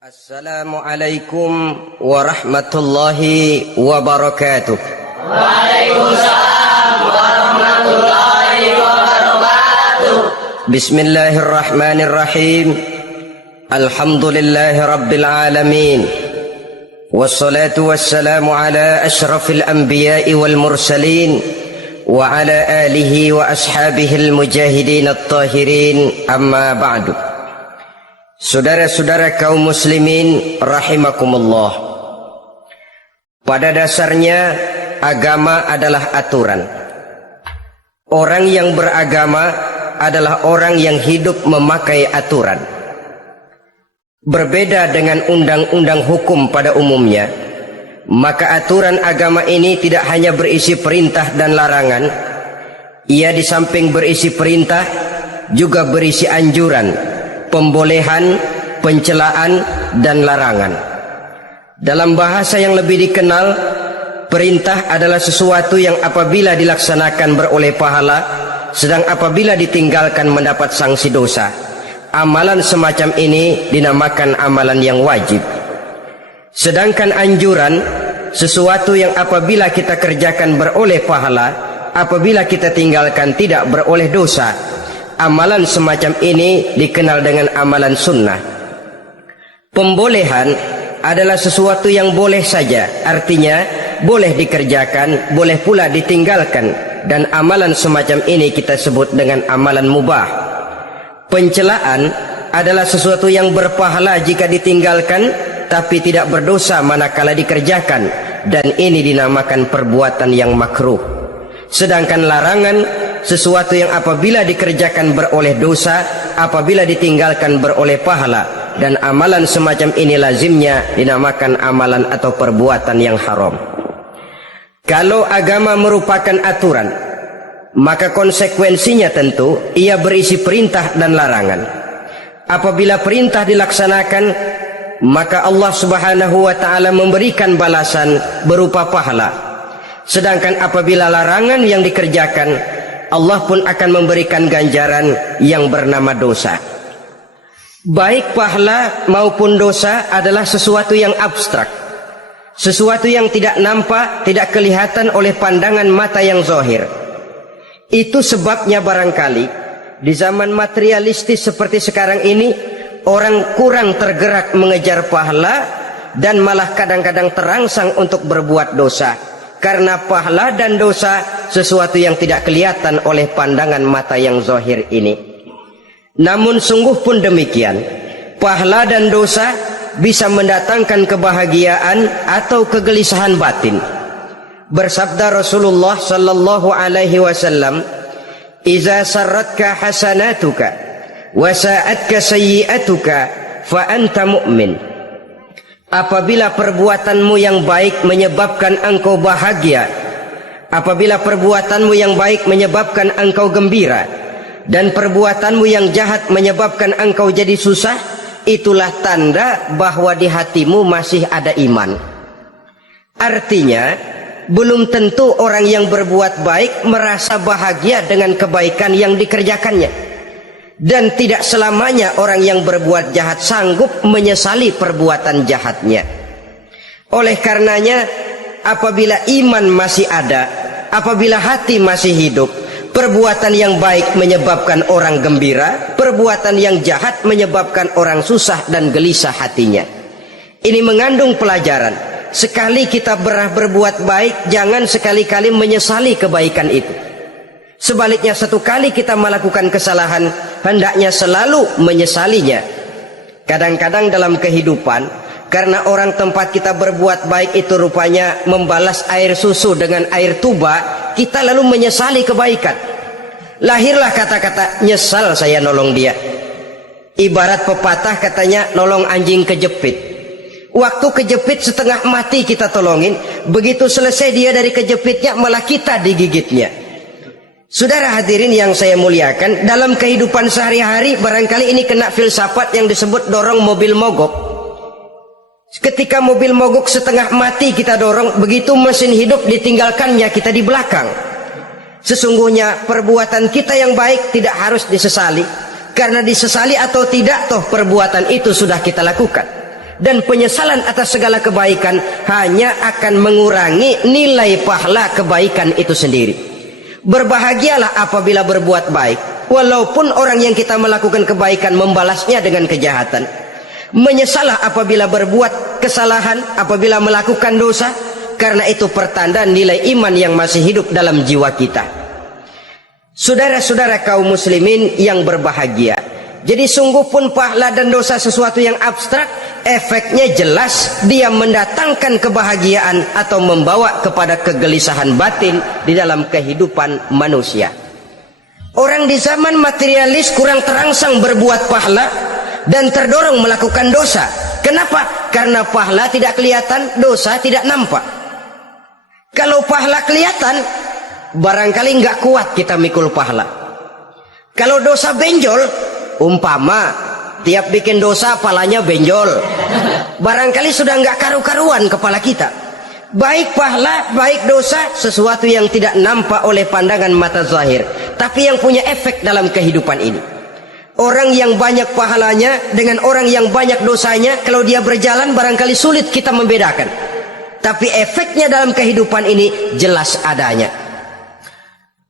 Assalamualaikum warahmatullahi wabarakatuh. Waalaikumsalam warahmatullahi wabarakatuh. Bismillahirrahmanirrahim. Alhamdulillahi rabbil alamin. Wassalatu wassalamu ala ashrafil anbiya'i wal mursalin wa ala alihi wa ashabihil mujahidin at-tahirin, amma ba'du. Saudara-saudara kaum muslimin rahimakumullah. Pada dasarnya agama adalah aturan. Orang yang beragama adalah orang yang hidup memakai aturan. Berbeda dengan undang-undang hukum pada umumnya, maka aturan agama ini tidak hanya berisi perintah dan larangan. Ia di samping berisi perintah juga berisi anjuran, pembolehan, pencelaan, dan larangan. Dalam bahasa yang lebih dikenal, perintah adalah sesuatu yang apabila dilaksanakan beroleh pahala, sedang apabila ditinggalkan mendapat sanksi dosa. Amalan semacam ini dinamakan amalan yang wajib. Sedangkan anjuran, sesuatu yang apabila kita kerjakan beroleh pahala, apabila kita tinggalkan tidak beroleh dosa. Amalan semacam ini dikenal dengan amalan sunnah. Pembolehan adalah sesuatu yang boleh saja, artinya boleh dikerjakan, boleh pula ditinggalkan, dan amalan semacam ini kita sebut dengan amalan mubah. Pencelaan adalah sesuatu yang berpahala jika ditinggalkan, tapi tidak berdosa manakala dikerjakan, dan ini dinamakan perbuatan yang makruh. Sedangkan larangan, sesuatu yang apabila dikerjakan beroleh dosa, apabila ditinggalkan beroleh pahala, dan amalan semacam ini lazimnya dinamakan amalan atau perbuatan yang haram. Kalau agama merupakan aturan, maka konsekuensinya tentu ia berisi perintah dan larangan. Apabila perintah dilaksanakan, maka Allah Subhanahu wa ta'ala memberikan balasan berupa pahala. Sedangkan apabila larangan yang dikerjakan, Allah pun akan memberikan ganjaran yang bernama dosa. Baik pahala maupun dosa adalah sesuatu yang abstrak, sesuatu yang tidak nampak, tidak kelihatan oleh pandangan mata yang zahir. Itu sebabnya barangkali di zaman materialistis seperti sekarang ini, orang kurang tergerak mengejar pahala dan malah kadang-kadang terangsang untuk berbuat dosa. Karena pahala dan dosa sesuatu yang tidak kelihatan oleh pandangan mata yang zahir ini. Namun sungguh pun demikian, pahala dan dosa bisa mendatangkan kebahagiaan atau kegelisahan batin. Bersabda Rasulullah sallallahu alaihi wasallam, "Iza sarratka hasanatuka wa sa'atka sayyi'atuka fa anta mu'min." Apabila perbuatanmu yang baik menyebabkan engkau bahagia, apabila perbuatanmu yang baik menyebabkan engkau gembira, dan perbuatanmu yang jahat menyebabkan engkau jadi susah, itulah tanda bahwa di hatimu masih ada iman. Artinya, belum tentu orang yang berbuat baik merasa bahagia dengan kebaikan yang dikerjakannya. Dan tidak selamanya orang yang berbuat jahat sanggup menyesali perbuatan jahatnya. Oleh karenanya, apabila iman masih ada, apabila hati masih hidup, perbuatan yang baik menyebabkan orang gembira, perbuatan yang jahat menyebabkan orang susah dan gelisah hatinya. Ini mengandung pelajaran. Sekali kita berbuat baik, jangan sekali-kali menyesali kebaikan itu. Sebaliknya, satu kali kita melakukan kesalahan, hendaknya selalu menyesalinya. Kadang-kadang dalam kehidupan, karena orang tempat kita berbuat baik itu rupanya membalas air susu dengan air tuba, kita lalu menyesali kebaikan. Lahirlah kata-kata, "Nyesal saya nolong dia." Ibarat pepatah katanya, nolong anjing kejepit. Waktu kejepit setengah mati kita tolongin, begitu selesai dia dari kejepitnya malah kita digigitnya. Saudara hadirin yang saya muliakan, dalam kehidupan sehari-hari barangkali ini kena filsafat yang disebut dorong mobil mogok. Ketika mobil mogok setengah mati kita dorong, begitu mesin hidup ditinggalkannya kita di belakang. Sesungguhnya perbuatan kita yang baik tidak harus disesali, karena disesali atau tidak toh perbuatan itu sudah kita lakukan. dan penyesalan atas segala kebaikan hanya akan mengurangi nilai pahala kebaikan itu sendiri. Berbahagialah apabila berbuat baik, walaupun orang yang kita melakukan kebaikan membalasnya dengan kejahatan. Menyesalah apabila berbuat kesalahan, apabila melakukan dosa, karena itu pertanda nilai iman yang masih hidup dalam jiwa kita. Saudara-saudara kaum muslimin yang berbahagia, jadi sungguh pun pahala dan dosa sesuatu yang abstrak, efeknya jelas dia mendatangkan kebahagiaan atau membawa kepada kegelisahan batin di dalam kehidupan manusia. Orang di zaman materialis kurang terangsang berbuat pahala dan terdorong melakukan dosa. Kenapa? Karena pahala tidak kelihatan, dosa tidak nampak. Kalau pahala kelihatan, barangkali nggak kuat kita mikul pahala. Kalau dosa benjol, umpama tiap bikin dosa palanya benjol, barangkali sudah nggak karu-karuan kepala kita. Baik pahala, baik dosa, sesuatu yang tidak nampak oleh pandangan mata zahir, tapi yang punya efek dalam kehidupan ini. Orang yang banyak pahalanya dengan orang yang banyak dosanya, kalau dia berjalan barangkali sulit kita membedakan, tapi efeknya dalam kehidupan ini jelas adanya.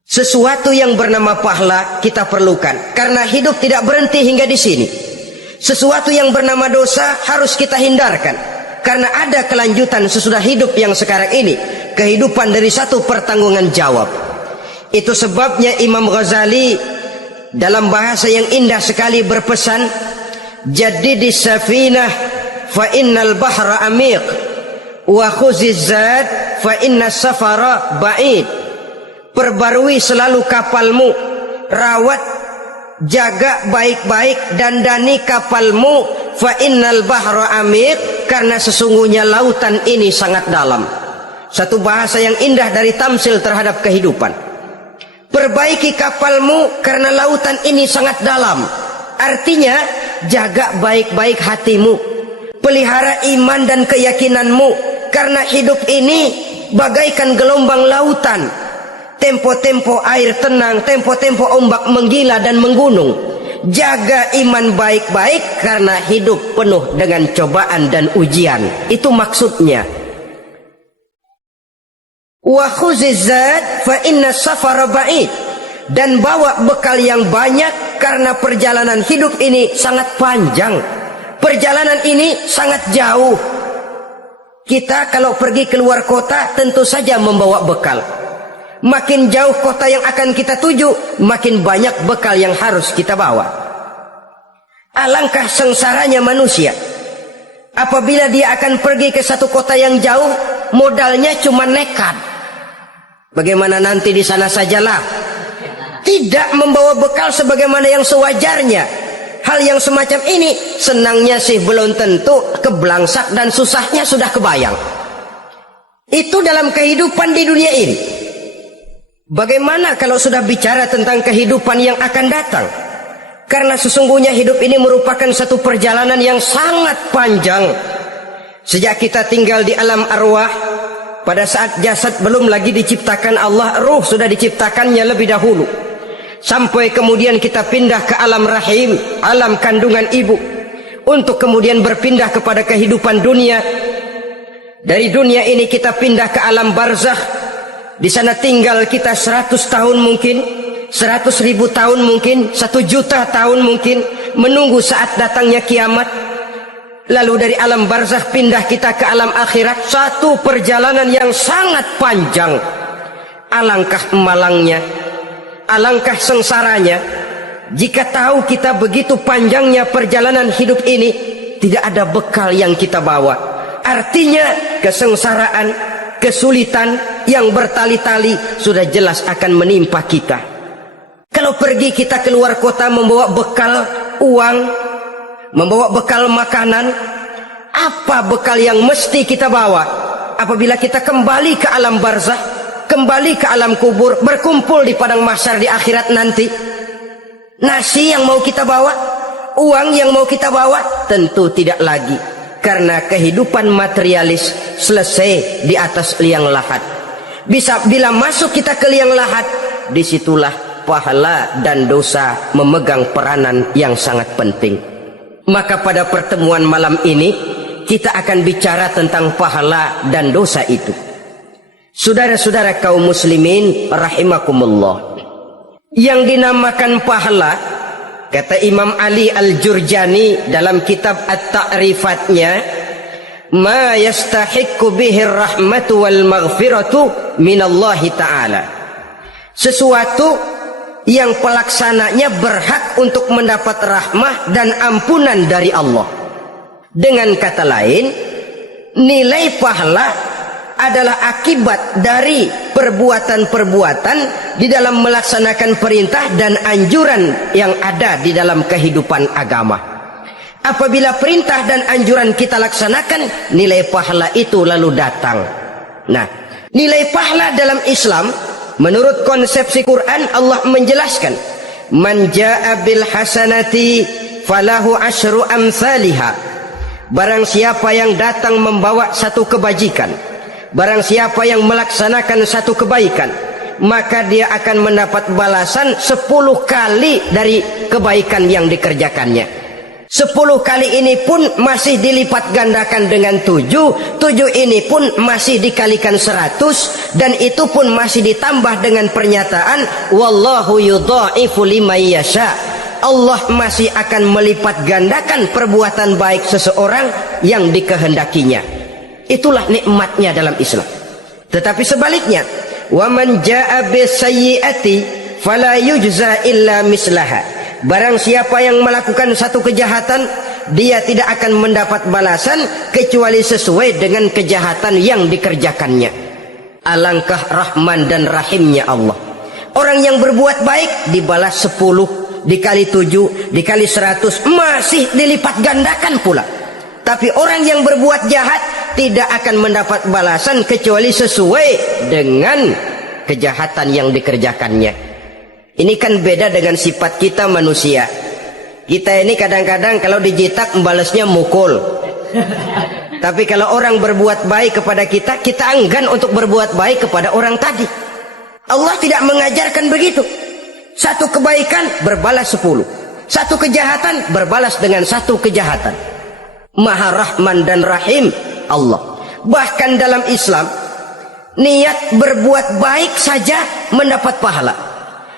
Sesuatu yang bernama pahala kita perlukan, karena hidup tidak berhenti hingga di sini. Sesuatu yang bernama dosa harus kita hindarkan, karena ada kelanjutan sesudah hidup yang sekarang ini, kehidupan dari satu pertanggungan jawab. Itu sebabnya Imam Ghazali dalam bahasa yang indah sekali berpesan, jadidis safinah fa innal bahra amiq wa khuziz zad fa inna safara ba'id. Perbarui selalu kapalmu, rawat, jaga baik-baik, dandani kapalmu, fa innal bahra amiq, karena sesungguhnya lautan ini sangat dalam. Satu bahasa yang indah dari tamsil terhadap kehidupan. Perbaiki kapalmu karena lautan ini sangat dalam. Artinya jaga baik-baik hatimu, pelihara iman dan keyakinanmu, karena hidup ini bagaikan gelombang lautan. Tempo-tempo air tenang, tempo-tempo ombak menggila dan menggunung. Jaga iman baik-baik karena hidup penuh dengan cobaan dan ujian. Itu maksudnya. Wa khuzizat fa inna safara ba'id, dan bawa bekal yang banyak karena perjalanan hidup ini sangat panjang. Perjalanan ini sangat jauh. Kita kalau pergi keluar kota tentu saja membawa bekal. Makin jauh kota yang akan kita tuju, makin banyak bekal yang harus kita bawa. Alangkah sengsaranya manusia apabila dia akan pergi ke satu kota yang jauh, modalnya cuma nekat. Bagaimana nanti di sana sajalah. Tidak membawa bekal sebagaimana yang sewajarnya. Hal yang semacam ini senangnya sih belum tentu, keblangsak dan susahnya sudah kebayang. Itu dalam kehidupan di dunia ini. Bagaimana kalau sudah bicara tentang kehidupan yang akan datang? Karena sesungguhnya hidup ini merupakan satu perjalanan yang sangat panjang. Sejak kita tinggal di alam arwah, pada saat jasad belum lagi diciptakan Allah, ruh sudah diciptakannya lebih dahulu. Sampai kemudian kita pindah ke alam rahim, alam kandungan ibu, untuk kemudian berpindah kepada kehidupan dunia. Dari dunia ini kita pindah ke alam barzakh. Di sana tinggal kita 100 tahun mungkin, 100.000 tahun mungkin, 1 juta tahun mungkin, menunggu saat datangnya kiamat. Lalu dari alam barzakh pindah kita ke alam akhirat, satu perjalanan yang sangat panjang. Alangkah malangnya, alangkah sengsaranya jika tahu kita begitu panjangnya perjalanan hidup ini, tidak ada bekal yang kita bawa. Artinya kesengsaraan, kesulitan yang bertali-tali sudah jelas akan menimpa kita. Kalau pergi kita keluar kota membawa bekal uang, membawa bekal makanan, apa bekal yang mesti kita bawa apabila kita kembali ke alam barzakh, kembali ke alam kubur, berkumpul di padang mahsyar di akhirat nanti? Nasi yang mau kita bawa, uang yang mau kita bawa? Tentu tidak lagi, karena kehidupan materialis selesai di atas liang lahat. Bila masuk kita ke liang lahat, disitulah pahala dan dosa memegang peranan yang sangat penting. Maka pada pertemuan malam ini kita akan bicara tentang pahala dan dosa itu. Saudara-saudara kaum muslimin rahimakumullah, yang dinamakan pahala, kata Imam Ali Al-Jurjani dalam kitab At-Ta'rifatnya, ma yastahiqqu bihi rahmatu wal maghfiratu minallahi ta'ala, sesuatu yang pelaksananya berhak untuk mendapat rahmah dan ampunan dari Allah. Dengan kata lain, nilai pahala adalah akibat dari perbuatan-perbuatan di dalam melaksanakan perintah dan anjuran yang ada di dalam kehidupan agama. Apabila perintah dan anjuran kita laksanakan, nilai pahala itu lalu datang. Nah, nilai pahala dalam Islam menurut konsepsi Quran, Allah menjelaskan, man jaa bil hasanati falahu asyru amsalihha. Barang siapa yang datang membawa satu kebajikan, barang siapa yang melaksanakan satu kebaikan, maka dia akan mendapat balasan 10 kali dari kebaikan yang dikerjakannya. 10 kali ini pun masih dilipat gandakan dengan 7 ini pun masih dikalikan 100, dan itu pun masih ditambah dengan pernyataan wallahu yudha'ifu liman yasha. Allah masih akan melipat gandakan perbuatan baik seseorang yang dikehendakinya. Itulah nikmatnya dalam Islam. Tetapi sebaliknya, wa man jaa bisayyi'ati fala yujza illa mislaha. Barang siapa yang melakukan satu kejahatan, dia tidak akan mendapat balasan kecuali sesuai dengan kejahatan yang dikerjakannya. Alangkah rahman dan rahimnya Allah. Orang yang berbuat baik dibalas 10 dikali 7 dikali 100, masih dilipat gandakan pula. Tapi orang yang berbuat jahat tidak akan mendapat balasan kecuali sesuai dengan kejahatan yang dikerjakannya. Ini kan beda dengan sifat kita manusia. Kita ini kadang-kadang kalau dijitak membalasnya mukul. Tapi kalau orang berbuat baik kepada kita, kita enggan untuk berbuat baik kepada orang tadi. Allah tidak mengajarkan begitu. Satu kebaikan berbalas 10, satu kejahatan berbalas dengan satu kejahatan. Maha Rahman dan Rahim Allah. Bahkan dalam Islam, niat berbuat baik saja mendapat pahala,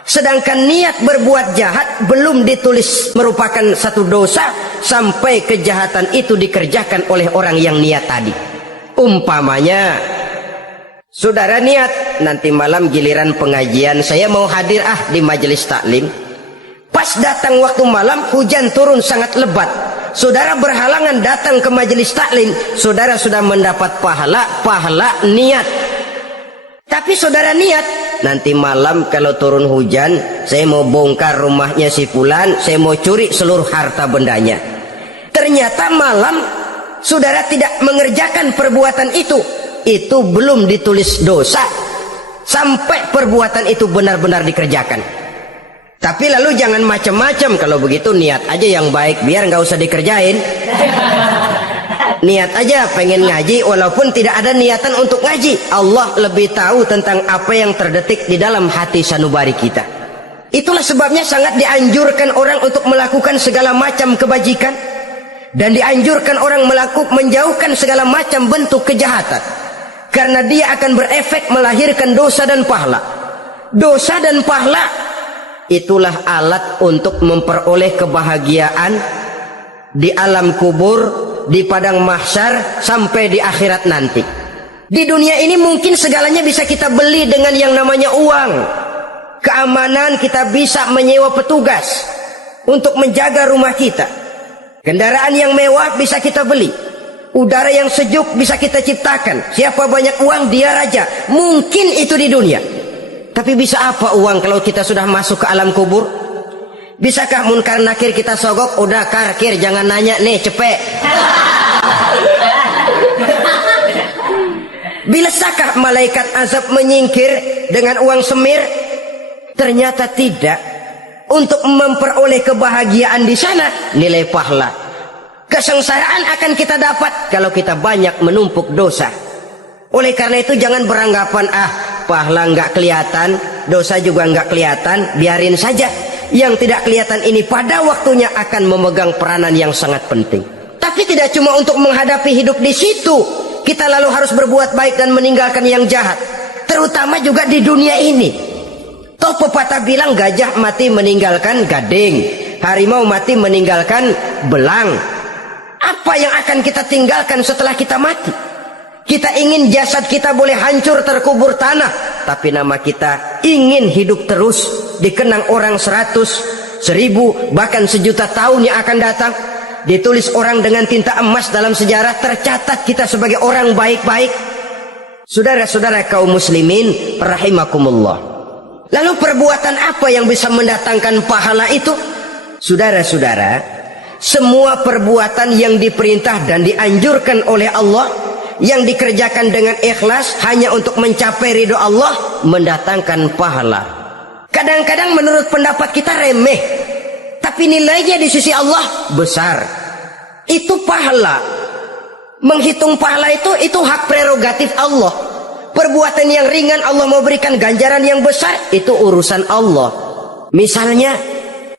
sedangkan niat berbuat jahat belum ditulis merupakan satu dosa sampai kejahatan itu dikerjakan oleh orang yang niat tadi. Umpamanya, saudara niat nanti malam giliran pengajian saya mau hadir di majelis taklim. Pas datang waktu malam, hujan turun sangat lebat. Saudara berhalangan datang ke majelis taklim, saudara sudah mendapat pahala niat. Tapi saudara niat, nanti malam kalau turun hujan, saya mau bongkar rumahnya si fulan, saya mau curi seluruh harta bendanya. Ternyata malam saudara tidak mengerjakan perbuatan itu belum ditulis dosa sampai perbuatan itu benar-benar dikerjakan. Tapi lalu jangan macam-macam. Kalau begitu niat aja yang baik, biar nggak usah dikerjain. Niat aja pengen ngaji walaupun tidak ada niatan untuk ngaji. Allah lebih tahu tentang apa yang terdetik di dalam hati sanubari kita. Itulah sebabnya sangat dianjurkan orang untuk melakukan segala macam kebajikan, dan dianjurkan orang menjauhkan segala macam bentuk kejahatan, karena dia akan berefek melahirkan dosa dan pahala. Dosa dan pahala itulah alat untuk memperoleh kebahagiaan di alam kubur, di padang mahsyar, sampai di akhirat nanti. Di dunia ini mungkin segalanya bisa kita beli dengan yang namanya uang. Keamanan kita bisa menyewa petugas untuk menjaga rumah kita. Kendaraan yang mewah bisa kita beli. Udara yang sejuk bisa kita ciptakan. Siapa banyak uang dia raja. Mungkin itu di dunia. Tapi bisa apa uang kalau kita sudah masuk ke alam kubur? Bisakah munkar nakir kita sogok? Udah karkir, jangan nanya nih, cepet. Bisakah malaikat azab menyingkir dengan uang semir? Ternyata tidak. Untuk memperoleh kebahagiaan di sana, nilai pahala. Kesengsaraan akan kita dapat kalau kita banyak menumpuk dosa. Oleh karena itu jangan beranggapan pahala nggak kelihatan, dosa juga nggak kelihatan, biarin saja. Yang tidak kelihatan ini pada waktunya akan memegang peranan yang sangat penting. Tapi tidak cuma untuk menghadapi hidup di situ kita lalu harus berbuat baik dan meninggalkan yang jahat, terutama juga di dunia ini. Toh pepatah bilang gajah mati meninggalkan gading, harimau mati meninggalkan belang. Apa yang akan kita tinggalkan setelah kita mati? Kita ingin jasad kita boleh hancur terkubur tanah, tapi nama kita ingin hidup terus, dikenang orang 100, 1000, bahkan 1.000.000 tahun yang akan datang. Ditulis orang dengan tinta emas dalam sejarah, tercatat kita sebagai orang baik-baik. Saudara-saudara kaum muslimin rahimakumullah. Lalu perbuatan apa yang bisa mendatangkan pahala itu? Saudara-saudara, semua perbuatan yang diperintah dan dianjurkan oleh Allah, yang dikerjakan dengan ikhlas hanya untuk mencapai ridho Allah, mendatangkan pahala. Kadang-kadang menurut pendapat kita remeh, tapi nilainya di sisi Allah besar. Itu pahala. Menghitung pahala itu hak prerogatif Allah. Perbuatan yang ringan Allah mau berikan ganjaran yang besar, itu urusan Allah. Misalnya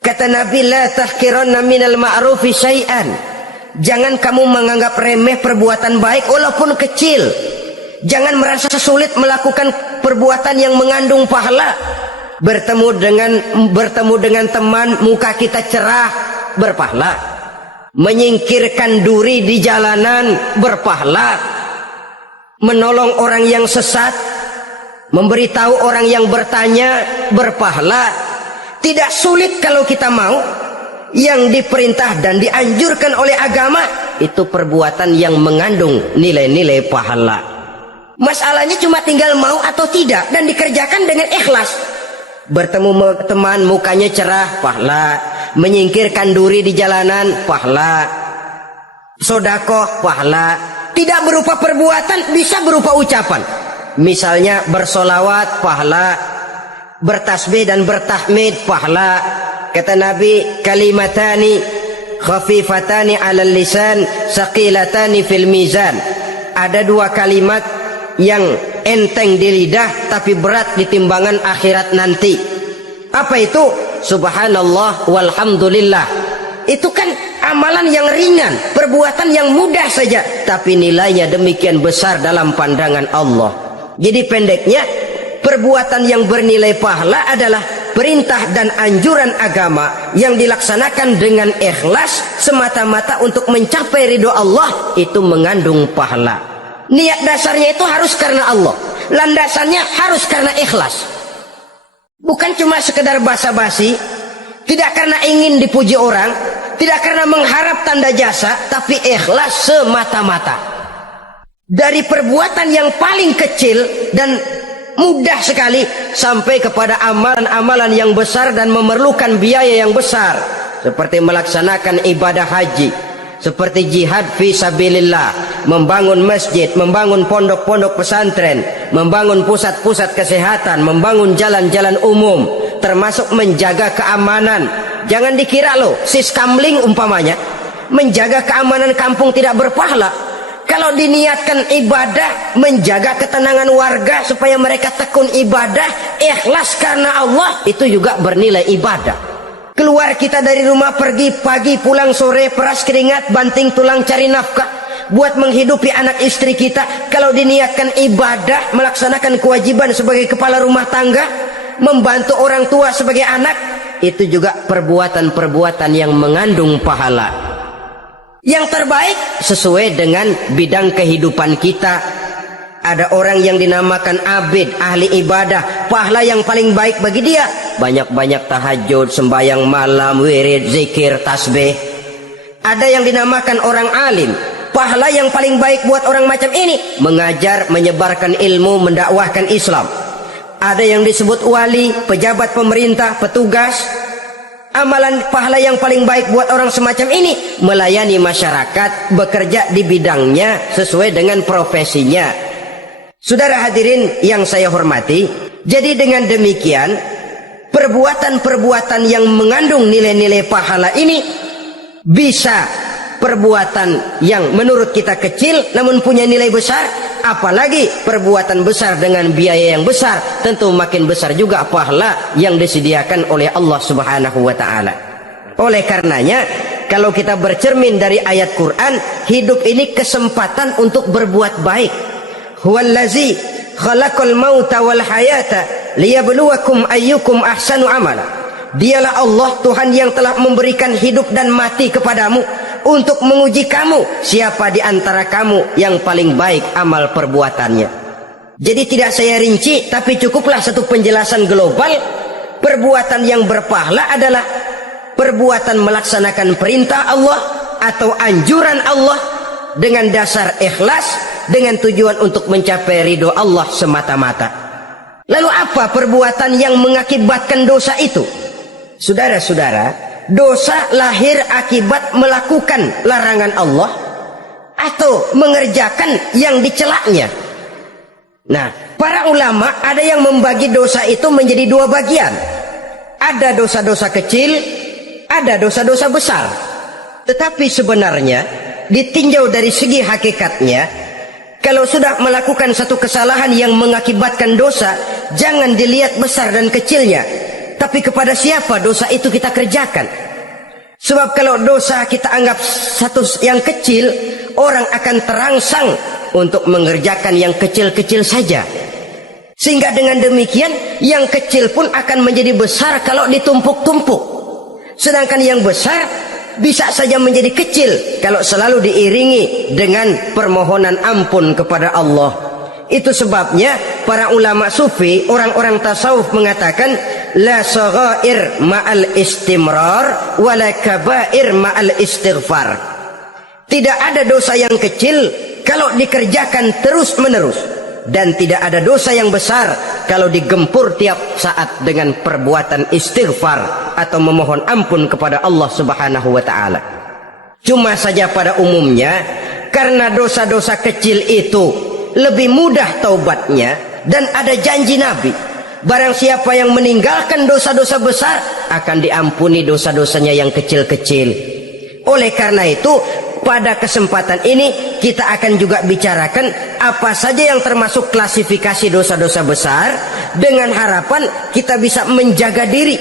kata Nabi, la tahqiranna minal ma'rufi syai'an. Jangan kamu menganggap remeh perbuatan baik walaupun kecil. Jangan merasa sulit melakukan perbuatan yang mengandung pahala. Bertemu dengan teman, muka kita cerah, berpahala. Menyingkirkan duri di jalanan, berpahala. Menolong orang yang sesat, memberitahu orang yang bertanya, berpahala. Tidak sulit kalau kita mau. Yang diperintah dan dianjurkan oleh agama, itu perbuatan yang mengandung nilai-nilai pahala. Masalahnya cuma tinggal mau atau tidak, dan dikerjakan dengan ikhlas. Bertemu teman, mukanya cerah, pahala. Menyingkirkan duri di jalanan, pahala. Sedekah, pahala. Tidak berupa perbuatan, bisa berupa ucapan. Misalnya bersolawat, pahala. Bertasbih dan bertahmid, pahala. Kata Nabi, kalimatani khafifatani 'alal lisan, saqilatani fil mizan. Ada dua kalimat yang enteng di lidah tapi berat di timbangan akhirat nanti. Apa itu? Subhanallah walhamdulillah. Itu kan amalan yang ringan, perbuatan yang mudah saja, tapi nilainya demikian besar dalam pandangan Allah. Jadi pendeknya, perbuatan yang bernilai pahala adalah perintah dan anjuran agama yang dilaksanakan dengan ikhlas semata-mata untuk mencapai ridho Allah, itu mengandung pahala. Niat dasarnya itu harus karena Allah, landasannya harus karena ikhlas. Bukan cuma sekedar basa-basi, tidak karena ingin dipuji orang, tidak karena mengharap tanda jasa, tapi ikhlas semata-mata. Dari perbuatan yang paling kecil dan mudah sekali sampai kepada amalan-amalan yang besar dan memerlukan biaya yang besar, seperti melaksanakan ibadah haji, seperti jihad fi sabilillah, membangun masjid, membangun pondok-pondok pesantren, membangun pusat-pusat kesehatan, membangun jalan-jalan umum, termasuk menjaga keamanan. Jangan dikira loh siskamling umpamanya menjaga keamanan kampung tidak berpahala. Kalau diniatkan ibadah, menjaga ketenangan warga supaya mereka tekun ibadah, ikhlas karena Allah, itu juga bernilai ibadah. Keluar kita dari rumah, pergi pagi, pulang sore, peras keringat, banting tulang cari nafkah buat menghidupi anak istri kita. Kalau diniatkan ibadah, melaksanakan kewajiban sebagai kepala rumah tangga, membantu orang tua sebagai anak, itu juga perbuatan-perbuatan yang mengandung pahala. Yang terbaik sesuai dengan bidang kehidupan kita. Ada orang yang dinamakan abid, ahli ibadah, pahala yang paling baik bagi dia banyak-banyak tahajud, sembahyang malam, wirid, zikir, tasbih. Ada yang dinamakan orang alim, pahala yang paling baik buat orang macam ini mengajar, menyebarkan ilmu, mendakwahkan Islam. Ada yang disebut wali, pejabat pemerintah, petugas. Amalan pahala yang paling baik buat orang semacam ini melayani masyarakat, bekerja di bidangnya sesuai dengan profesinya. Saudara hadirin yang saya hormati, jadi dengan demikian perbuatan-perbuatan yang mengandung nilai-nilai pahala ini bisa perbuatan yang menurut kita kecil namun punya nilai besar, apalagi perbuatan besar dengan biaya yang besar, tentu makin besar juga pahala yang disediakan oleh Allah Subhanahu wa taala. Oleh karenanya kalau kita bercermin dari ayat Quran, hidup ini kesempatan untuk berbuat baik. Huwallazi khalaqal mauta wal hayata liyabluwakum ayyukum ahsanu amala. Dialah Allah, Tuhan yang telah memberikan hidup dan mati kepadamu untuk menguji kamu siapa di antara kamu yang paling baik amal perbuatannya. Jadi tidak saya rinci, tapi cukuplah satu penjelasan global. Perbuatan yang berpahala adalah perbuatan melaksanakan perintah Allah atau anjuran Allah dengan dasar ikhlas, dengan tujuan untuk mencapai ridho Allah semata-mata. Lalu apa perbuatan yang mengakibatkan dosa itu? Saudara-saudara, dosa lahir akibat melakukan larangan Allah atau mengerjakan yang dicelaknya. Nah, para ulama ada yang membagi dosa itu menjadi dua bagian. Ada dosa-dosa kecil, ada dosa-dosa besar. Tetapi sebenarnya ditinjau dari segi hakikatnya, kalau sudah melakukan satu kesalahan yang mengakibatkan dosa, jangan dilihat besar dan kecilnya, tapi kepada siapa dosa itu kita kerjakan. Sebab kalau dosa kita anggap satu yang kecil, orang akan terangsang untuk mengerjakan yang kecil-kecil saja. Sehingga dengan demikian yang kecil pun akan menjadi besar kalau ditumpuk-tumpuk. Sedangkan yang besar bisa saja menjadi kecil kalau selalu diiringi dengan permohonan ampun kepada Allah. Itu sebabnya para ulama sufi, orang-orang tasawuf mengatakan la saghair ma'al istimrar wala kabair ma'al istighfar. Tidak ada dosa yang kecil kalau dikerjakan terus-menerus, dan tidak ada dosa yang besar kalau digempur tiap saat dengan perbuatan istighfar atau memohon ampun kepada Allah Subhanahu wa ta'ala. Cuma saja pada umumnya, karena dosa-dosa kecil itu lebih mudah taubatnya, dan ada janji Nabi, barang siapa yang meninggalkan dosa-dosa besar akan diampuni dosa-dosanya yang kecil-kecil. Oleh karena itu, pada kesempatan ini kita akan juga bicarakan apa saja yang termasuk klasifikasi dosa-dosa besar, dengan harapan kita bisa menjaga diri,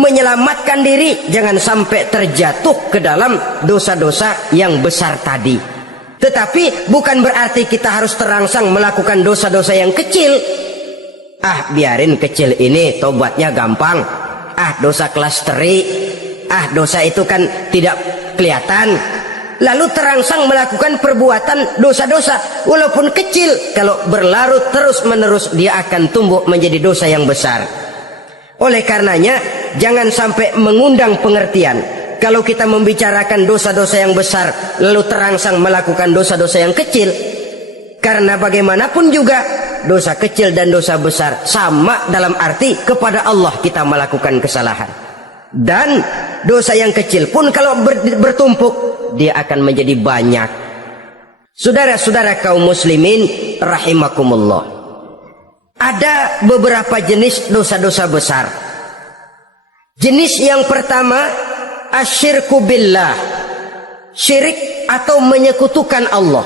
menyelamatkan diri jangan sampai terjatuh ke dalam dosa-dosa yang besar tadi. Tetapi bukan berarti kita harus terangsang melakukan dosa-dosa yang kecil. Biarin kecil ini tobatnya gampang. Dosa kelas teri. Dosa itu kan tidak kelihatan. Lalu terangsang melakukan perbuatan dosa-dosa walaupun kecil, kalau berlarut terus-menerus dia akan tumbuh menjadi dosa yang besar. Oleh karenanya jangan sampai mengundang pengertian kalau kita membicarakan dosa-dosa yang besar lalu terangsang melakukan dosa-dosa yang kecil, karena bagaimanapun juga dosa kecil dan dosa besar sama dalam arti kepada Allah kita melakukan kesalahan. Dan dosa yang kecil pun kalau bertumpuk dia akan menjadi banyak. Saudara-saudara kaum muslimin rahimakumullah, ada beberapa jenis dosa-dosa besar. Jenis yang pertama asyirku billah, syirik atau menyekutukan Allah.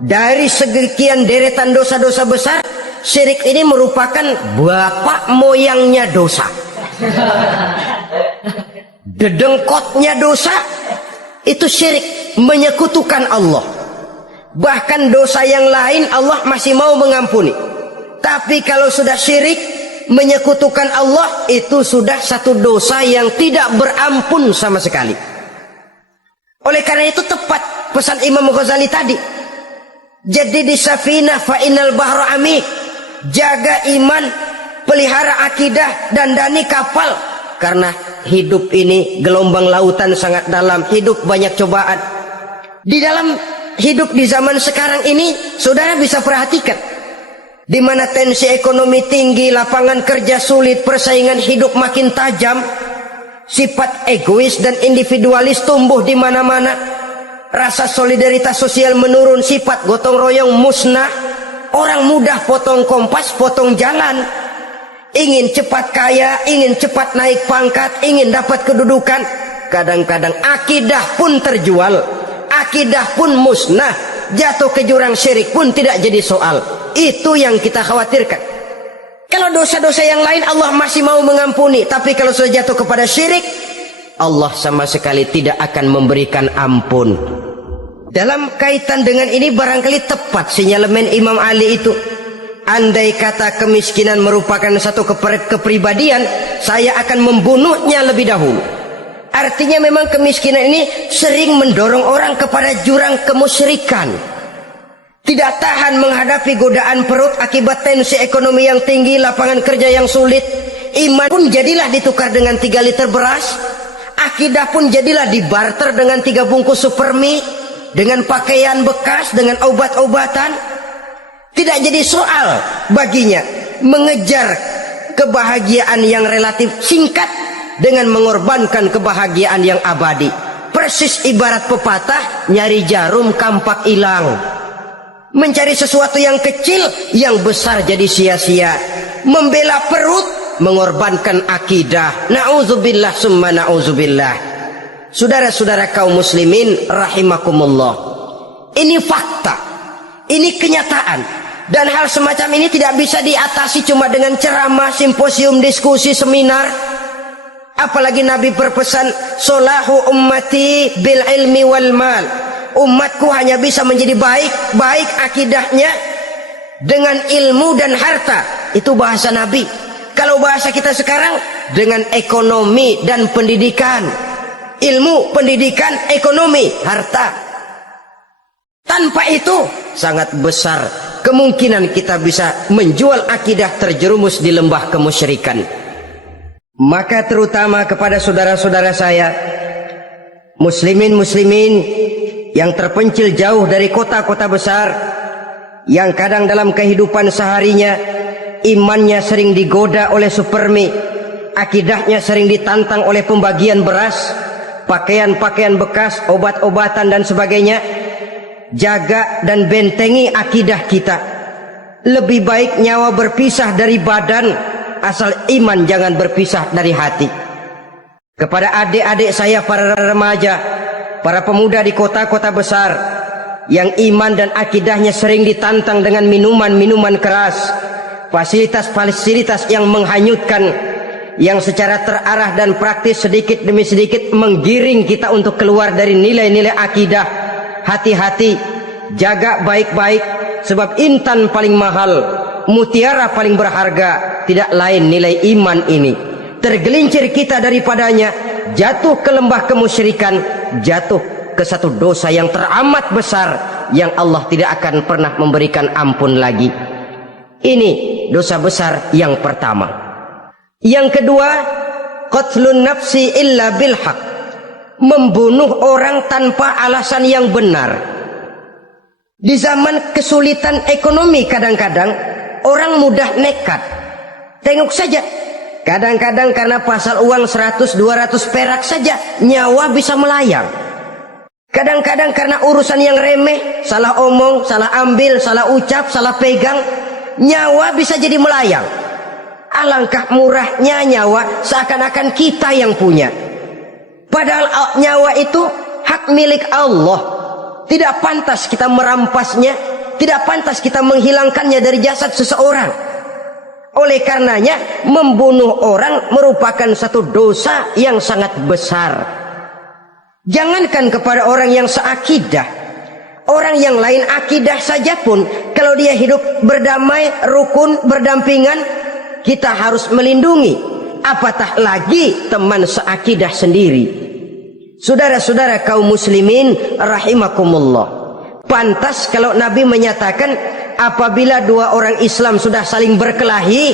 Dari sekian deretan dosa-dosa besar, syirik ini merupakan bapak moyangnya dosa. Dedengkotnya dosa itu syirik, menyekutukan Allah. Bahkan dosa yang lain Allah masih mau mengampuni, tapi kalau sudah syirik, menyekutukan Allah, itu sudah satu dosa yang tidak berampun sama sekali. Oleh karena itu tepat pesan Imam Ghazali tadi, jadi di safinah fa innal bahra amik, jaga iman, pelihara akidah, dandani kapal, karena hidup ini gelombang lautan sangat dalam, hidup banyak cobaan. Di dalam hidup di zaman sekarang ini, saudara bisa perhatikan, di mana tensi ekonomi tinggi, lapangan kerja sulit, persaingan hidup makin tajam, sifat egois dan individualis tumbuh di mana-mana, rasa solidaritas sosial menurun, sifat gotong royong musnah, orang mudah potong kompas, potong jalan, ingin cepat kaya, ingin cepat naik pangkat, ingin dapat kedudukan. Kadang-kadang akidah pun terjual, akidah pun musnah, jatuh ke jurang syirik pun tidak jadi soal. Itu yang kita khawatirkan. Kalau dosa-dosa yang lain Allah masih mau mengampuni, tapi kalau sudah jatuh kepada syirik, Allah sama sekali tidak akan memberikan ampun. Dalam kaitan dengan ini barangkali tepat sinyalemen Imam Ali itu. Andai kata kemiskinan merupakan satu kepribadian, saya akan membunuhnya lebih dahulu. Artinya memang kemiskinan ini sering mendorong orang kepada jurang kemusyrikan. Tidak tahan menghadapi godaan perut akibat tensi ekonomi yang tinggi, lapangan kerja yang sulit. Iman pun jadilah ditukar dengan 3 liter beras. Akidah pun jadilah dibarter dengan 3 bungkus supermi, dengan pakaian bekas, dengan obat-obatan. Tidak jadi soal baginya mengejar kebahagiaan yang relatif singkat dengan mengorbankan kebahagiaan yang abadi. Persis ibarat pepatah, nyari jarum kampak hilang. Mencari sesuatu yang kecil, yang besar jadi sia-sia. Membela perut, mengorbankan akidah. Na'udzubillah summa na'udzubillah. Saudara-saudara kaum muslimin rahimakumullah, ini fakta, ini kenyataan. Dan hal semacam ini tidak bisa diatasi cuma dengan ceramah, simposium, diskusi, seminar. Apalagi Nabi berpesan, solahu ummati bil ilmi wal mal. Umatku hanya bisa menjadi baik akidahnya dengan ilmu dan harta. Itu bahasa Nabi. Kalau bahasa kita sekarang, dengan ekonomi dan pendidikan. Ilmu, pendidikan, ekonomi, harta. Tanpa itu sangat besar kemungkinan kita bisa menjual akidah, terjerumus di lembah kemusyrikan. Maka terutama kepada saudara-saudara saya, muslimin yang terpencil jauh dari kota-kota besar, yang kadang dalam kehidupan seharinya imannya sering digoda oleh supermi, akidahnya sering ditantang oleh pembagian beras, pakaian-pakaian bekas, obat-obatan dan sebagainya. Jaga dan bentengi akidah kita. Lebih baik nyawa berpisah dari badan, asal iman jangan berpisah dari hati. Kepada adik-adik saya para remaja, para pemuda di kota-kota besar yang iman dan akidahnya sering ditantang dengan minuman-minuman keras, fasilitas-fasilitas yang menghanyutkan, yang secara terarah dan praktis sedikit demi sedikit menggiring kita untuk keluar dari nilai-nilai akidah. Hati-hati, jaga baik-baik, sebab intan paling mahal, mutiara paling berharga, tidak lain nilai iman ini. Tergelincir kita daripadanya, jatuh ke lembah kemusyrikan, jatuh ke satu dosa yang teramat besar, yang Allah tidak akan pernah memberikan ampun lagi. Ini dosa besar yang pertama. Yang kedua, qatlun nafsi illa bil haq. Membunuh orang tanpa alasan yang benar. Di zaman kesulitan ekonomi kadang-kadang orang mudah nekat. Tengok saja, kadang-kadang karena pasal uang 100-200 perak saja nyawa bisa melayang. Kadang-kadang karena urusan yang remeh, salah omong, salah ambil, salah ucap, salah pegang, nyawa bisa jadi melayang. Alangkah murahnya nyawa, seakan-akan kita yang punya. Padahal nyawa itu hak milik Allah. Tidak pantas kita merampasnya, tidak pantas kita menghilangkannya dari jasad seseorang. Oleh karenanya, membunuh orang merupakan satu dosa yang sangat besar. Jangankan kepada orang yang seakidah, orang yang lain akidah saja pun, kalau dia hidup berdamai, rukun, berdampingan, kita harus melindungi. Apatah lagi teman seakidah sendiri. Saudara-saudara kaum muslimin rahimakumullah, pantas kalau Nabi menyatakan apabila dua orang Islam sudah saling berkelahi,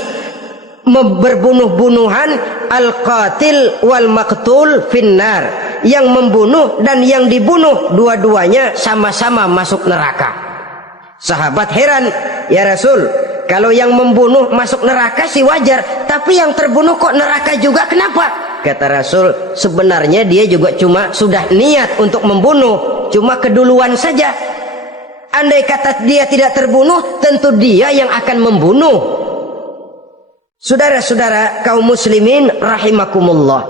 berbunuh-bunuhan, al-qatil wal maqtul finnar, yang membunuh dan yang dibunuh dua-duanya sama-sama masuk neraka. Sahabat heran, ya Rasul, kalau yang membunuh masuk neraka sih wajar, tapi yang terbunuh kok neraka juga, kenapa? Kata Rasul, sebenarnya dia juga cuma sudah niat untuk membunuh, cuma keduluan saja. Andai kata dia tidak terbunuh, tentu dia yang akan membunuh. Saudara-saudara kaum muslimin rahimakumullah,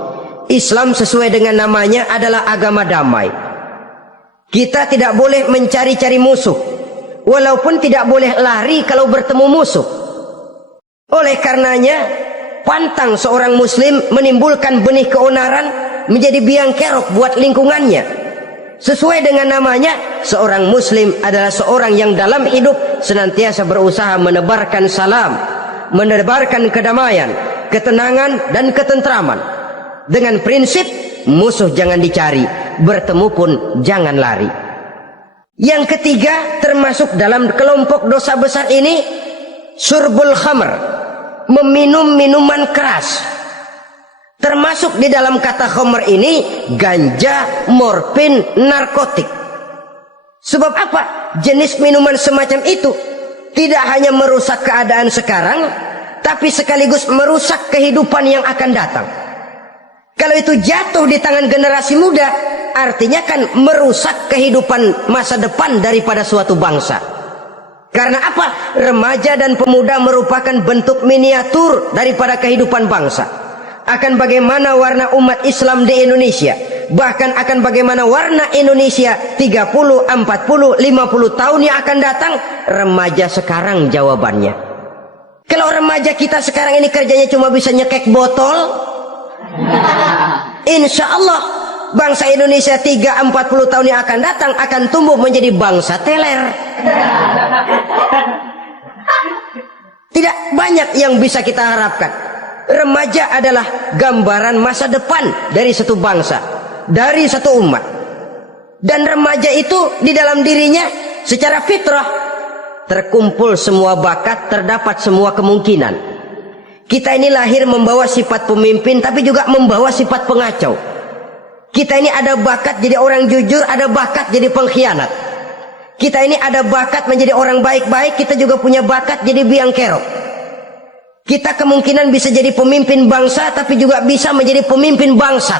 Islam sesuai dengan namanya adalah agama damai. Kita tidak boleh mencari-cari musuh, walaupun tidak boleh lari kalau bertemu musuh. Oleh karenanya, pantang seorang muslim menimbulkan benih keonaran, menjadi biang kerok buat lingkungannya. Sesuai dengan namanya, seorang muslim adalah seorang yang dalam hidup senantiasa berusaha menebarkan salam, menebarkan kedamaian, ketenangan dan ketentraman. Dengan prinsip musuh jangan dicari, bertemu pun jangan lari. Yang ketiga termasuk dalam kelompok dosa besar ini, syurbul khamr, meminum minuman keras. Termasuk di dalam kata khamr ini ganja, morfin, narkotik. Sebab apa? Jenis minuman semacam itu tidak hanya merusak keadaan sekarang, tapi sekaligus merusak kehidupan yang akan datang. Kalau itu jatuh di tangan generasi muda, artinya kan merusak kehidupan masa depan daripada suatu bangsa. Karena apa? Remaja dan pemuda merupakan bentuk miniatur daripada kehidupan bangsa. Akan bagaimana warna umat Islam di Indonesia, bahkan akan bagaimana warna Indonesia 30, 40, 50 tahun yang akan datang, remaja sekarang jawabannya. Kalau remaja kita sekarang ini kerjanya cuma bisa nyekek botol, insya Allah bangsa Indonesia 30-40 tahun yang akan datang akan tumbuh menjadi bangsa teler. Tidak banyak yang bisa kita harapkan. Remaja adalah gambaran masa depan dari satu bangsa, dari satu umat. Dan remaja itu di dalam dirinya secara fitrah terkumpul semua bakat, terdapat semua kemungkinan. Kita ini lahir membawa sifat pemimpin, tapi juga membawa sifat pengacau. Kita ini ada bakat jadi orang jujur, ada bakat jadi pengkhianat. Kita ini ada bakat menjadi orang baik-baik, kita juga punya bakat jadi biang kerok. Kita kemungkinan bisa jadi pemimpin bangsa, tapi juga bisa menjadi pemimpin bangsat.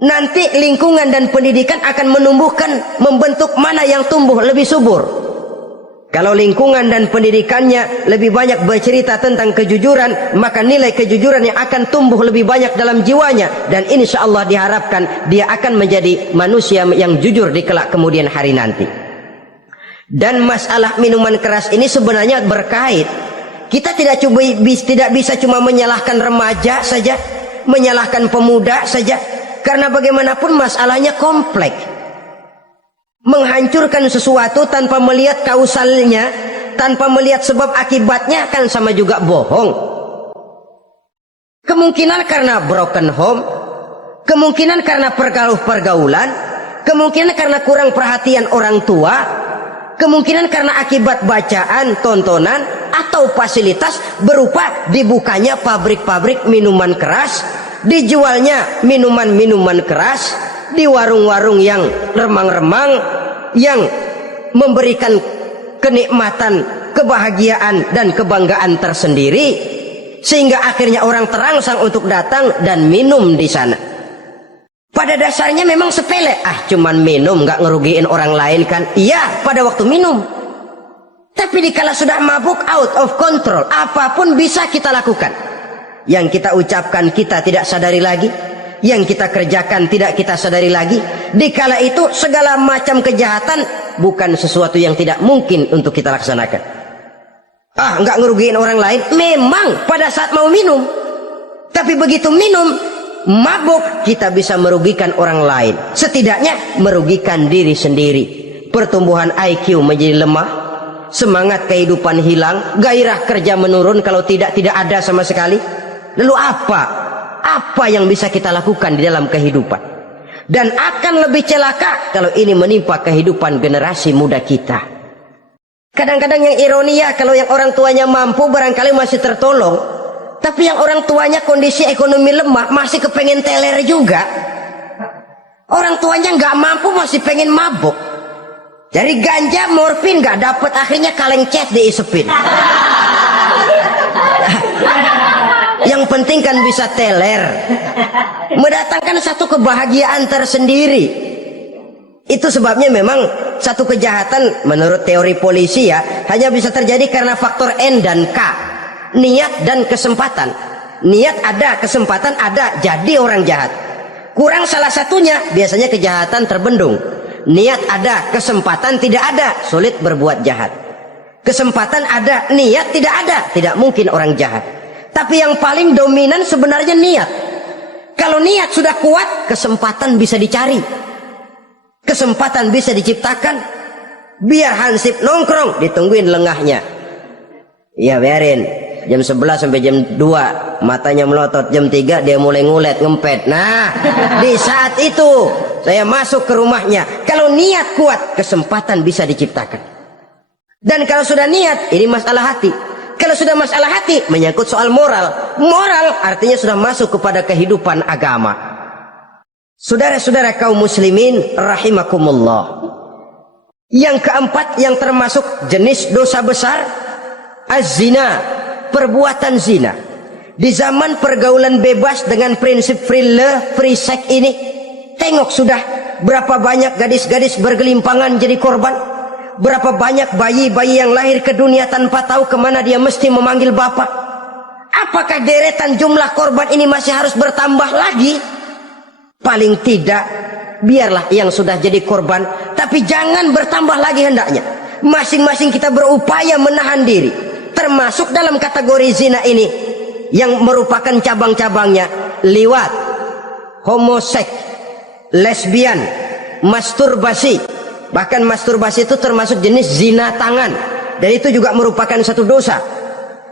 Nanti lingkungan dan pendidikan akan menumbuhkan, membentuk mana yang tumbuh lebih subur. Kalau lingkungan dan pendidikannya lebih banyak bercerita tentang kejujuran, maka nilai kejujuran yang akan tumbuh lebih banyak dalam jiwanya. Dan insya Allah diharapkan dia akan menjadi manusia yang jujur di kelak kemudian hari nanti. Dan masalah minuman keras ini sebenarnya berkait. Kita tidak bisa cuma menyalahkan remaja saja, menyalahkan pemuda saja, karena bagaimanapun masalahnya kompleks. Menghancurkan sesuatu tanpa melihat kausalnya, tanpa melihat sebab akibatnya kan sama juga bohong. Kemungkinan karena broken home, kemungkinan karena pergaulan, kemungkinan karena kurang perhatian orang tua, kemungkinan karena akibat bacaan, tontonan, atau fasilitas berupa dibukanya pabrik-pabrik minuman keras, dijualnya minuman-minuman keras, di warung-warung yang remang-remang, yang memberikan kenikmatan, kebahagiaan, dan kebanggaan tersendiri, sehingga akhirnya orang terangsang untuk datang dan minum di sana. Pada dasarnya memang sepele, cuman minum, nggak ngerugiin orang lain kan? Iya, pada waktu minum. Tapi dikala sudah mabuk, out of control, apapun bisa kita lakukan. Yang kita ucapkan kita tidak sadari lagi, yang kita kerjakan tidak kita sadari lagi. Dikala itu segala macam kejahatan bukan sesuatu yang tidak mungkin untuk kita laksanakan. Nggak ngerugiin orang lain, memang pada saat mau minum. Tapi begitu minum, mabuk, kita bisa merugikan orang lain, setidaknya merugikan diri sendiri. Pertumbuhan IQ menjadi lemah, semangat kehidupan hilang, gairah kerja menurun, kalau tidak ada sama sekali. Lalu apa yang bisa kita lakukan di dalam kehidupan? Dan akan lebih celaka kalau ini menimpa kehidupan generasi muda kita. Kadang-kadang yang ironi ya, kalau yang orang tuanya mampu barangkali masih tertolong, tapi yang orang tuanya kondisi ekonomi lemah masih kepengen teler juga. Orang tuanya nggak mampu masih pengen mabuk. Dari ganja, morfin nggak dapat, akhirnya kaleng cat diisepin. Yang penting kan bisa teler, mendatangkan satu kebahagiaan tersendiri. Itu sebabnya memang satu kejahatan menurut teori polisi ya hanya bisa terjadi karena faktor N dan K, niat dan kesempatan. Niat ada, kesempatan ada, jadi orang jahat. Kurang salah satunya, biasanya kejahatan terbendung. Niat ada, kesempatan tidak ada, sulit berbuat jahat. Kesempatan ada, niat tidak ada, tidak mungkin orang jahat. Tapi yang paling dominan sebenarnya niat. Kalau niat sudah kuat, kesempatan bisa dicari. Kesempatan bisa diciptakan. Biar Hansip nongkrong, ditungguin lengahnya. Iya biarin. Jam 11 sampai jam 2. Matanya melotot. Jam 3 dia mulai ngulet, ngempet. Nah, di saat itu saya masuk ke rumahnya. Kalau niat kuat, kesempatan bisa diciptakan. Dan kalau sudah niat, ini masalah hati. Kalau sudah masalah hati, menyangkut soal moral. Moral artinya sudah masuk kepada kehidupan agama. Saudara-saudara kaum muslimin rahimakumullah. Yang keempat yang termasuk jenis dosa besar, az-zina, perbuatan zina. Di zaman pergaulan bebas dengan prinsip free love, free sex ini, tengok sudah berapa banyak gadis-gadis bergelimpangan jadi korban. Berapa banyak bayi-bayi yang lahir ke dunia tanpa tahu kemana dia mesti memanggil bapak. Apakah deretan jumlah korban ini masih harus bertambah lagi? Paling tidak, biarlah yang sudah jadi korban, tapi jangan bertambah lagi hendaknya. Masing-masing kita berupaya menahan diri. Termasuk dalam kategori zina ini, yang merupakan cabang-cabangnya, liwat, homoseks, lesbian, masturbasi. Bahkan masturbasi itu termasuk jenis zina tangan. Dan itu juga merupakan satu dosa.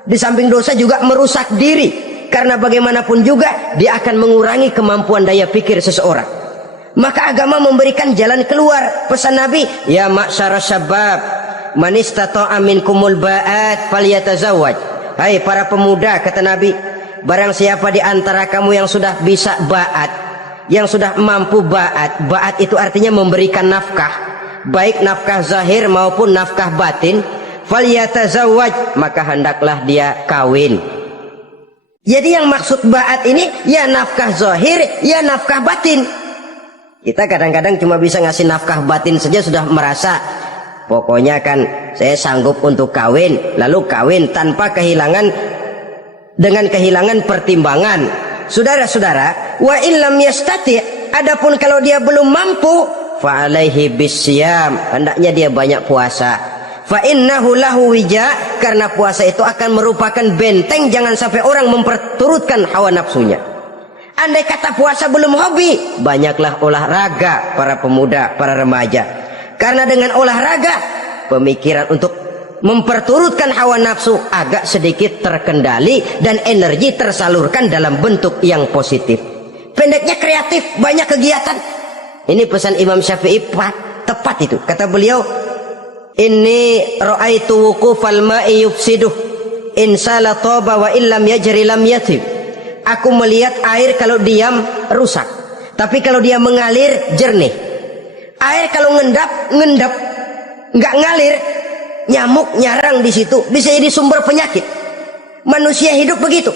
Di samping dosa juga merusak diri. Karena bagaimanapun juga dia akan mengurangi kemampuan daya pikir seseorang. Maka agama memberikan jalan keluar. Pesan Nabi, ya ma'syara syabab, man istata'a minkumul ba'at falyatazawwaj. Hai para pemuda, kata Nabi, barang siapa di antara kamu yang sudah bisa ba'at, yang sudah mampu ba'at. Ba'at itu artinya memberikan nafkah, baik nafkah zahir maupun nafkah batin, falyatazawwaj, maka hendaklah dia kawin. Jadi yang maksud ba'at ini ya nafkah zahir, ya nafkah batin. Kita kadang-kadang cuma bisa ngasih nafkah batin saja sudah merasa pokoknya kan saya sanggup untuk kawin, lalu kawin tanpa kehilangan, dengan kehilangan pertimbangan. Saudara-saudara, wa illam yastati, adapun kalau dia belum mampu, fa alaihi bisyam, hendaknya dia banyak puasa. Fa innahu lahu wija, karena puasa itu akan merupakan benteng jangan sampai orang memperturutkan hawa nafsunya. Andai kata puasa belum hobi, banyaklah olahraga para pemuda, para remaja. Karena dengan olahraga, pemikiran untuk memperturutkan hawa nafsu agak sedikit terkendali dan energi tersalurkan dalam bentuk yang positif. Pendeknya kreatif, banyak kegiatan. Ini pesan Imam Syafi'i tepat itu. Kata beliau, inni ra'aitu wuqufal ma'i yufsiduh in sala taba wa illam yajri lam yatib. Aku melihat air kalau diam rusak, tapi kalau dia mengalir jernih. Air kalau ngendap, nggak ngalir, nyamuk nyarang di situ, bisa jadi sumber penyakit. Manusia hidup begitu.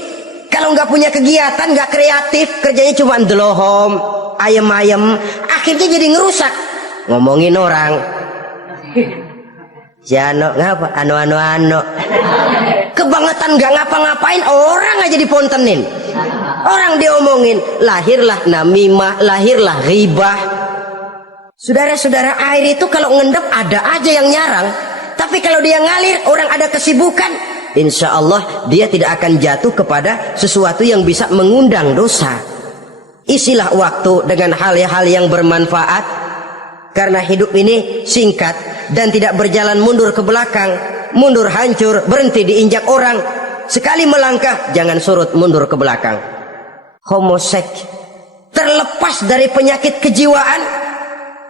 Kalau nggak punya kegiatan, nggak kreatif, kerjanya cuma ndelohom, ayam-ayam, akhirnya jadi ngerusak. Ngomongin orang, si ano ngapa, ano, kebangetan nggak ngapa-ngapain, orang aja dipontenin, orang diomongin, lahirlah namimah, lahirlah ghibah. Saudara-saudara, air itu kalau ngendap ada aja yang nyarang, tapi kalau dia ngalir, orang ada kesibukan, insya Allah dia tidak akan jatuh kepada sesuatu yang bisa mengundang dosa. Isilah waktu dengan hal-hal yang bermanfaat, karena hidup ini singkat dan tidak berjalan mundur ke belakang. Mundur hancur, berhenti diinjak orang. Sekali melangkah, jangan surut mundur ke belakang. Homoseks, terlepas dari penyakit kejiwaan.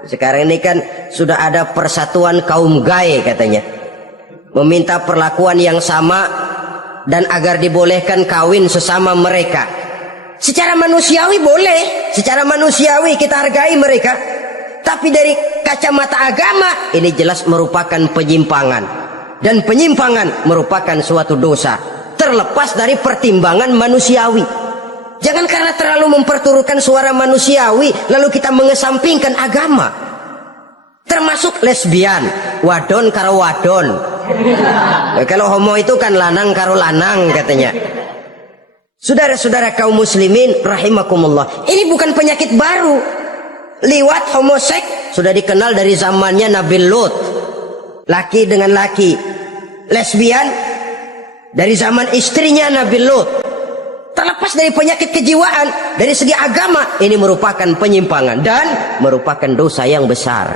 Sekarang ini kan sudah ada persatuan kaum gay katanya, meminta perlakuan yang sama dan agar dibolehkan kawin sesama mereka. Secara manusiawi boleh, secara manusiawi kita hargai mereka, tapi dari kacamata agama ini jelas merupakan penyimpangan, dan penyimpangan merupakan suatu dosa terlepas dari pertimbangan manusiawi. Jangan karena terlalu memperturutkan suara manusiawi lalu kita mengesampingkan agama. Termasuk lesbian, wadon karo wadon. Kalau homo itu kan lanang karo lanang katanya. Saudara-saudara kaum muslimin rahimakumullah, ini bukan penyakit baru. Liwat, homoseks sudah dikenal dari zamannya Nabi Lut, laki dengan laki. Lesbian dari zaman istrinya Nabi Lut. terlepas dari penyakit kejiwaan, dari segi agama, ini merupakan penyimpangan dan merupakan dosa yang besar.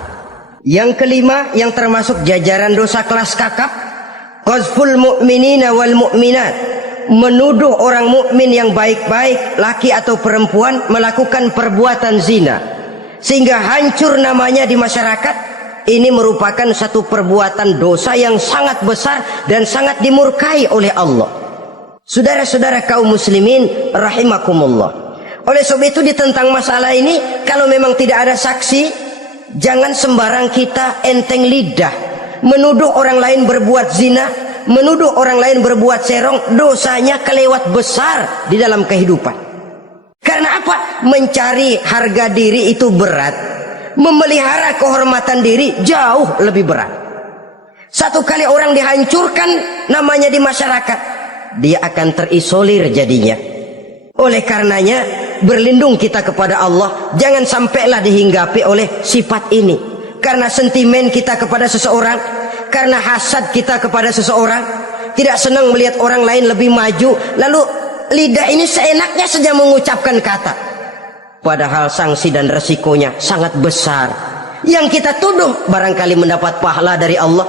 Yang kelima, yang termasuk jajaran dosa kelas kakap, qazful mu'minina wal mu'minat, menuduh orang mukmin yang baik-baik, laki atau perempuan, melakukan perbuatan zina sehingga hancur namanya di masyarakat. Ini merupakan satu perbuatan dosa yang sangat besar dan sangat dimurkai oleh Allah. Saudara-saudara kaum muslimin rahimakumullah. Oleh sebab itu tentang masalah ini, kalau memang tidak ada saksi, jangan sembarang kita enteng lidah menuduh orang lain berbuat zina, menuduh orang lain berbuat serong. Dosanya kelewat besar di dalam kehidupan. Karena apa? Mencari harga diri itu berat, memelihara kehormatan diri jauh lebih berat. Satu kali orang dihancurkan namanya di masyarakat, dia akan terisolir jadinya. Oleh karenanya, berlindung kita kepada Allah, jangan sampailah dihinggapi oleh sifat ini. Karena sentimen kita kepada seseorang, karena hasad kita kepada seseorang, tidak senang melihat orang lain lebih maju, lalu lidah ini seenaknya saja mengucapkan kata, padahal sanksi dan resikonya sangat besar. Yang kita tuduh barangkali mendapat pahala dari Allah,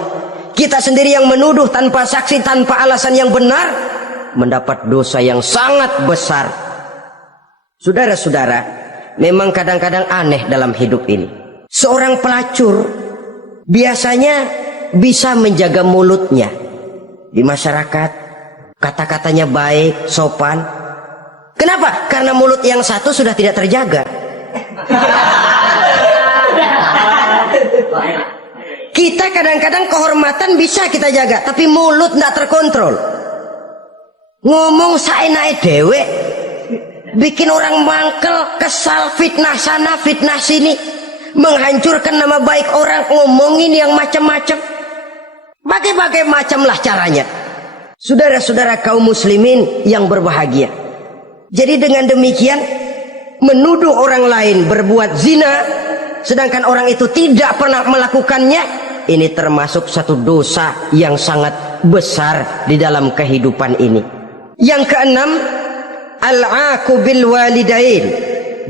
kita sendiri yang menuduh tanpa saksi, tanpa alasan yang benar, mendapat dosa yang sangat besar. Saudara-saudara, memang kadang-kadang aneh dalam hidup ini. Seorang pelacur biasanya bisa menjaga mulutnya di masyarakat, kata-katanya baik, sopan. Kenapa? Karena mulut yang satu sudah tidak terjaga. Kita kadang-kadang kehormatan bisa kita jaga, tapi mulut tidak terkontrol. Ngomong saenake dewe, bikin orang mangkel, kesal, fitnah sana, fitnah sini, menghancurkan nama baik orang, ngomongin yang macam-macam. Bagai-bagai macamlah caranya. Saudara-saudara kaum muslimin yang berbahagia. Jadi dengan demikian, menuduh orang lain berbuat zina, sedangkan orang itu tidak pernah melakukannya, ini termasuk satu dosa yang sangat besar di dalam kehidupan ini. Yang keenam, al-'aqu bil walidain,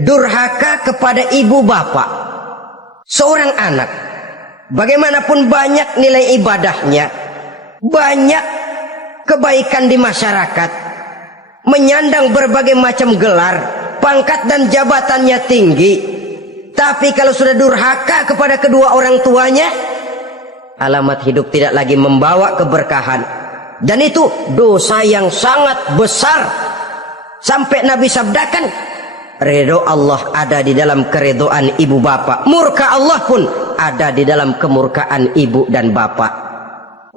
durhaka kepada ibu bapak. Seorang anak, bagaimanapun banyak nilai ibadahnya, banyak kebaikan di masyarakat, menyandang berbagai macam gelar, pangkat dan jabatannya tinggi, tapi kalau sudah durhaka kepada kedua orang tuanya, alamat hidup tidak lagi membawa keberkahan. Dan itu dosa yang sangat besar. Sampai Nabi sabdakan, ridho Allah ada di dalam keridhaan ibu bapak, murka Allah pun ada di dalam kemurkaan ibu dan bapak.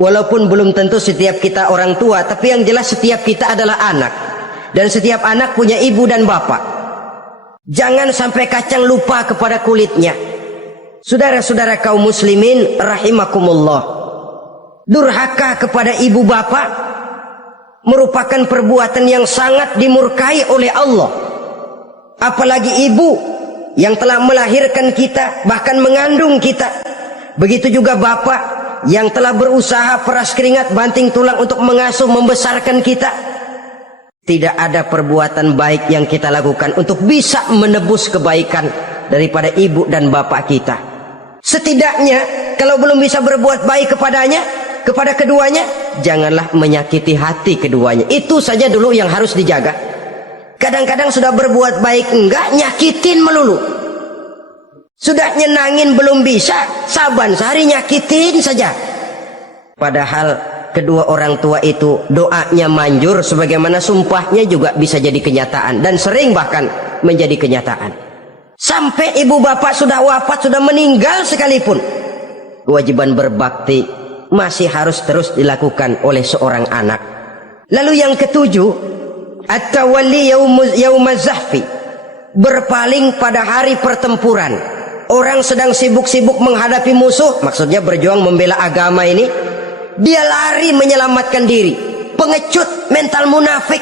Walaupun belum tentu setiap kita orang tua, tapi yang jelas setiap kita adalah anak, dan setiap anak punya ibu dan bapak. Jangan sampai kacang lupa kepada kulitnya. Saudara-saudara kaum muslimin rahimakumullah, durhaka kepada ibu bapak merupakan perbuatan yang sangat dimurkai oleh Allah. Apalagi ibu yang telah melahirkan kita, bahkan mengandung kita. Begitu juga bapak yang telah berusaha peras keringat banting tulang untuk mengasuh membesarkan kita. Tidak ada perbuatan baik yang kita lakukan untuk bisa menebus kebaikan daripada ibu dan bapak kita. Setidaknya kalau belum bisa berbuat baik kepadanya, kepada keduanya, janganlah menyakiti hati keduanya. Itu saja dulu yang harus dijaga. Kadang-kadang sudah berbuat baik enggak, nyakitin melulu. Sudah nyenangin belum bisa, saban sehari nyakitin saja. Padahal kedua orang tua itu doanya manjur, sebagaimana sumpahnya juga bisa jadi kenyataan, dan sering bahkan menjadi kenyataan. Sampai ibu bapak sudah wafat, sudah meninggal sekalipun, kewajiban berbakti masih harus terus dilakukan oleh seorang anak. Lalu yang ketujuh, at-tawalli yaumaz zahfi, berpaling pada hari pertempuran. Orang sedang sibuk-sibuk menghadapi musuh, maksudnya berjuang membela agama ini, dia lari menyelamatkan diri. Pengecut, mental munafik.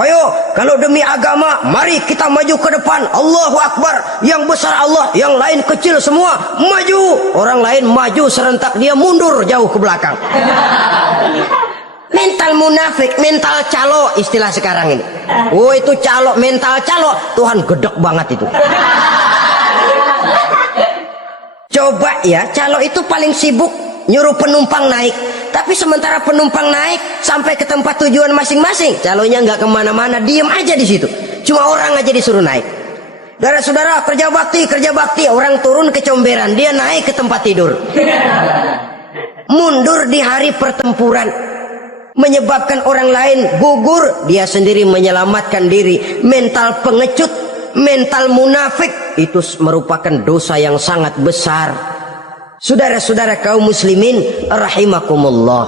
Ayo, kalau demi agama, mari kita maju ke depan. Allahu Akbar, yang besar Allah, yang lain kecil semua maju. Orang lain maju serentak, dia mundur jauh ke belakang. Mental munafik, mental calo istilah sekarang ini. Oh itu calo, mental calo. Tuhan gedek banget itu. Coba ya, calo itu paling sibuk nyuruh penumpang naik. Tapi sementara penumpang naik sampai ke tempat tujuan masing-masing, calonya nggak kemana-mana, diem aja di situ. Cuma orang aja disuruh naik. Saudara-saudara, kerja bakti, orang turun ke comberan, dia naik ke tempat tidur. Mundur di hari pertempuran, menyebabkan orang lain gugur, dia sendiri menyelamatkan diri. Mental pengecut, mental munafik, itu merupakan dosa yang sangat besar. Saudara-saudara kaum muslimin rahimakumullah,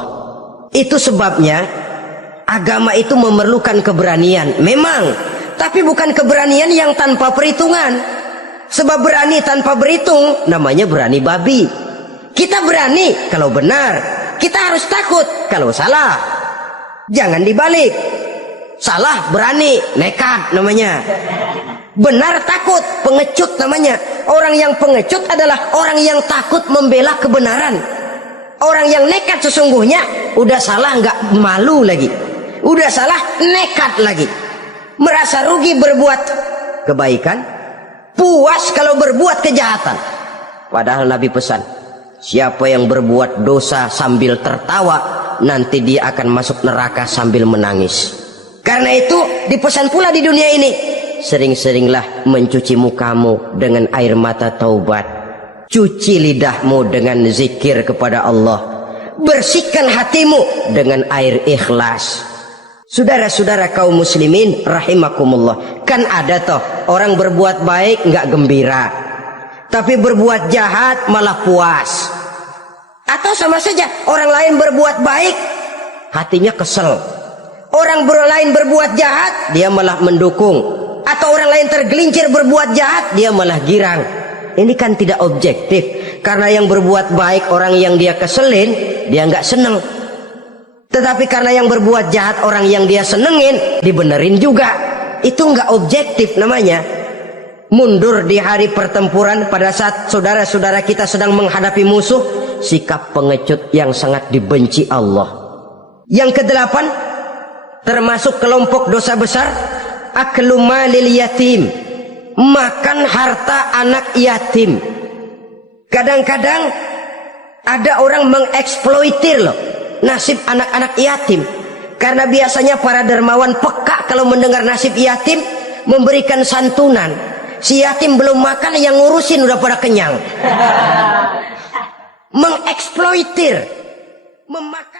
itu sebabnya agama itu memerlukan keberanian memang, tapi bukan keberanian yang tanpa perhitungan. Sebab berani tanpa berhitung namanya berani babi. Kita berani kalau benar, kita harus takut kalau salah. Jangan dibalik. Salah berani, nekat namanya. Benar takut, pengecut namanya. Orang yang pengecut adalah orang yang takut membela kebenaran. Orang yang nekat sesungguhnya udah salah nggak malu lagi, udah salah nekat lagi, merasa rugi berbuat kebaikan, puas kalau berbuat kejahatan. Padahal Nabi pesan, siapa yang berbuat dosa sambil tertawa, nanti dia akan masuk neraka sambil menangis. Karena itu dipesan pula di dunia ini, sering-seringlah mencuci mukamu dengan air mata taubat, cuci lidahmu dengan zikir kepada Allah, bersihkan hatimu dengan air ikhlas. Saudara-saudara kaum muslimin rahimakumullah, kan ada toh orang berbuat baik nggak gembira, tapi berbuat jahat malah puas. Atau sama saja, orang lain berbuat baik hatinya kesel, orang lain berbuat jahat dia malah mendukung, atau orang lain tergelincir berbuat jahat dia malah girang. Ini kan tidak objektif, karena yang berbuat baik orang yang dia keselin dia nggak seneng, tetapi karena yang berbuat jahat orang yang dia senengin dibenerin juga. Itu nggak objektif namanya. Mundur di hari pertempuran pada saat saudara-saudara kita sedang menghadapi musuh, sikap pengecut yang sangat dibenci Allah. Yang kedelapan, termasuk kelompok dosa besar, aklu malil yatim, makan harta anak yatim. Kadang-kadang ada orang mengeksploitir loh nasib anak-anak yatim, karena biasanya para dermawan peka kalau mendengar nasib yatim, memberikan santunan. Si yatim belum makan, yang ngurusin udah pada kenyang. Mengeksploitir, memakan